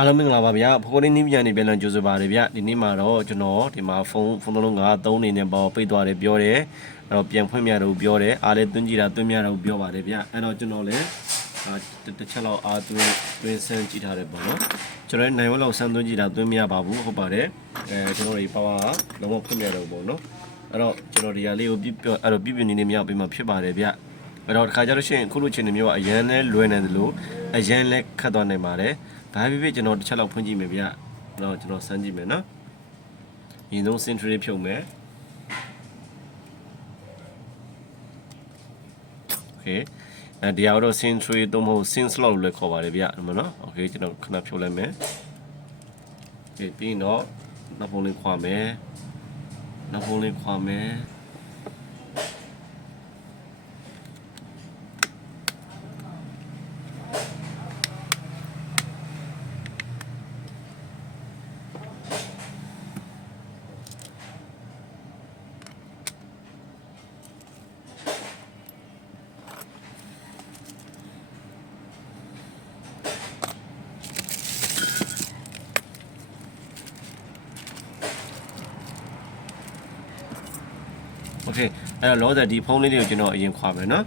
အားလုံးမင်္ဂလာပါဗျာဖိုးလေးနီးပြန်နေပြန်လာကြိုဆိုပါရဗျဒီနေ့မှာတော့ကျွန်တော်ဒီမှာဖုန်းဖုန်းတစ်လုံးက3နေနဲ့ပေါ့ပိတ်သွားတယ်ပြောတယ်အဲ့တော့ပြန်ဖွင့်မြတော့ပြောတယ်အားလည်းသွင်းကြည့်တာသွင်းမြတော့ပြောပါတယ်ဗျအဲ့တော့ကျွန်တော်လည်းအာတစ်ချက်လောက်အားသွင်းသွင်းဆန်းကြည့်ထားတယ်ပေါ့နော်ကျွန်တော်နိုင်ဝက်လောက်ဆန်းသွင်းကြည့်တာသွင်းမရပါဘူးဟုတ်ပါတယ်အဲကျွန်တော်တွေပါဝါလုံးဝဖွင့်မြတော့ပေါ့နော်အဲ့တော့ကျွန်တော်ဒီဟာလေးကိုပြပြအဲ့တော့ပြပြနေနေမြောက်ပြီးမှဖြစ်ပါတယ်ဗျအဲ့တော့ဒီခါကျတော့ရှင်ခုလိုချင်းနေမျိုးကအရန်လဲလွယ်နေတယ်လို့အရန်လဲခတ်သွားနိုင်ပါတယ် ဒါဖြစ်ဖြစ်ကျွန်တော်တစ်ချက်လောက်ဖွင့်ကြည့်မယ်ဗျအဲ့တော့ကျွန်တော်စမ်းကြည့်မယ်နော်ရင်ဆုံး century ဖြုတ်မယ် okay အဲဒီကတော့ century တော့မဟုတ် sin slot လို့လည်းခေါ်ပါတယ်ဗျအဲ့မနော် okay ကျွန်တော်ခဏဖြုတ်လိုက်မယ် okay ပြီးရင်တော့နောက်ပုံလေးခွာမယ်နောက်ပုံလေးခွာမယ် โอเคအဲ့တော့လောဆယ်ဒီဖုန်းလေးတွေကိုကျွန်တော်အရင်ခွာမယ်နော်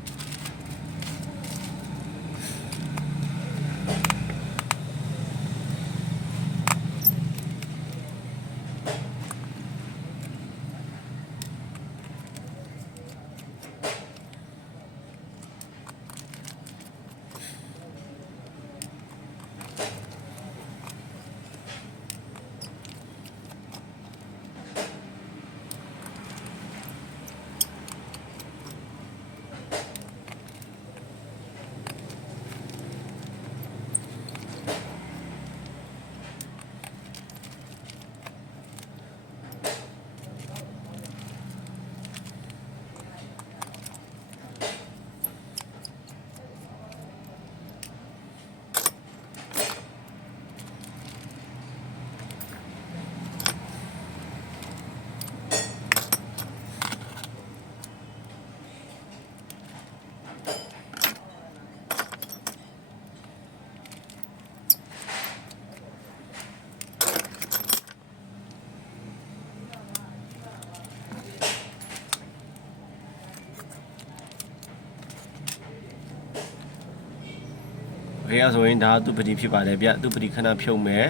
โอเคအဲ့ဆိုရင်ဒါသူပတိဖြစ်ပါတယ်ဗျသူပတိခဏဖြုတ်မယ်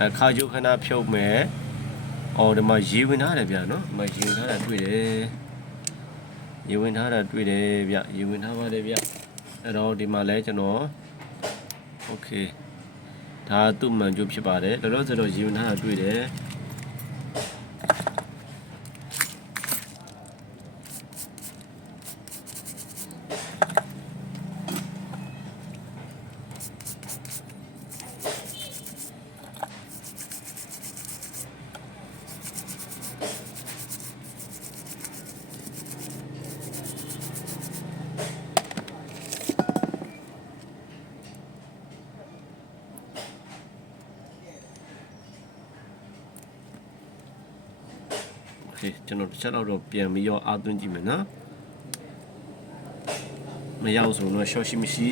အဲခါကျုပ်ခဏဖြုတ်မယ်အော်ဒီမှာရေဝင်ထားတယ်ဗျနော်ဒီမှာရေဝင်ထားတာတွေ့တယ်ရေဝင်ထားတာတွေ့တယ်ဗျရေဝင်ထားပါတယ်ဗျအဲ့တော့ဒီမှာလဲကျွန်တော်โอเคဒါသူ့မှန်ကျုပ်ဖြစ်ပါတယ်လောလောဆယ်တော့ရေဝင်ထားတာတွေ့တယ် โอเคကျွန်တော်တစ်ချက်တော့ပြန်ပြီးတော့အာသွင်းကြည့်မယ်နော်မရအောင်ဆိုတော့ short ရှိမရှိ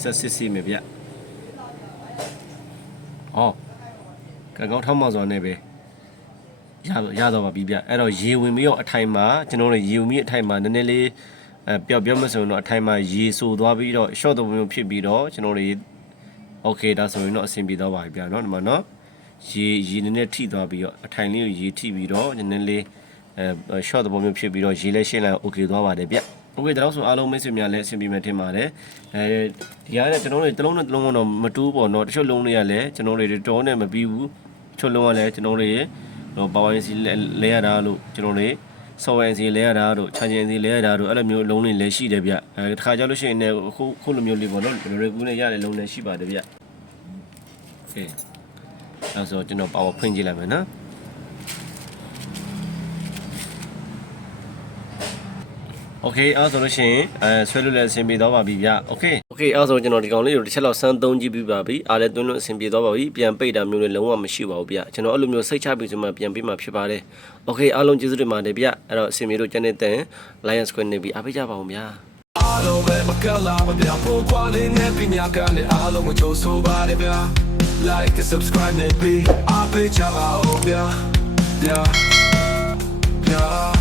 ဆက်စစ်စီမယ်ဗျဟောကကောင်းထောက်မှစွာနဲ့ပဲရရတော့ပါပြီဗျအဲ့တော့ရေဝင်ပြီးတော့အထိုင်မှာကျွန်တော်တို့ရေဝင်ပြီးအထိုင်မှာနည်းနည်းလေးအဲပျောက်ပြောမဆိုရင်တော့အထိုင်မှာရေဆိုသွားပြီးတော့ short တော့မျိုးဖြစ်ပြီးတော့ကျွန်တော်တို့โอเคဒါဆိုရင်တော့အဆင်ပြေတော့ပါပြီဗျเนาะဒီမှာเนาะ ရေရေနည်းနည်းထိသွားပြီးတော့အထိုင်လေးကိုရေထိပြီးတော့နည်းနည်းလေးအဲ short သဘောမျိုးဖြစ်ပြီးတော့ရေလည်းရှင်းလိုက် okay သွားပါတယ်ဗျ။ okay ဒါတော့ဆိုအားလုံးမိတ်ဆွေများလည်းအဆင်ပြေမယ်ထင်ပါတယ်။အဲဒီကလည်းကျွန်တော်တို့တစ်လုံးနဲ့တစ်လုံးကတော့မတူးပေါ့နော်။တချို့လုံးတွေကလည်းကျွန်တော်တို့တော်နဲ့မပြီးဘူး။တချို့လုံးကလည်းကျွန်တော်တို့ရေဟိုပါဝိုင်းစီလဲရတာလို့ကျွန်တော်တို့ဆော်ဝဲစီလဲရတာတို့ခြံကျင်စီလဲရတာတို့အဲ့လိုမျိုးလုံးတွေလည်းရှိတယ်ဗျ။အဲတစ်ခါကြောက်လို့ရှိရင်လည်းအခုခုလိုမျိုးလေးပေါ့နော်။ရေကူးနဲ့ရတဲ့လုံးလည်းရှိပါတယ်ဗျ။ okay အဲဆိုကျွန်တော်ပါဝါဖွင့်ကြည့်လိုက်မယ်နော်โอเคအဲဆိုလို့ရှိရင်အဲဆွဲလို့လည်းအဆင်ပြေသွားပါပြီဗျโอเคโอเคအဲဆိုကျွန်တော်ဒီကောင်လေးကိုတစ်ချက်လောက်စမ်းသုံးကြည့်ပြီးပါပြီအားလည်းသွင်းလို့အဆင်ပြေသွားပါပြီပြန်ပိတ်တာမျိုးလည်းလုံးဝမရှိပါဘူးဗျကျွန်တော်အဲ့လိုမျိုးစိတ်ချပြီးဆိုမှပြန်ပြီးမှဖြစ်ပါတယ်โอเคအားလုံးကျေးဇူးတင်ပါတယ်ဗျအဲ့တော့အဆင်ပြေလို့ကျန်တဲ့တန် Lion Square နေပြီးအားပေးကြပါဦးဗျာ အားလုံးပဲမကလာမပြောင်းဖို့ကွာလေးနဲ့ပြညာကန်တဲ့အားလုံးကိုကြိုးဆိုပါတယ်ဗျာ like and subscribe, me. I'll be ciao, yeah, yeah, ya.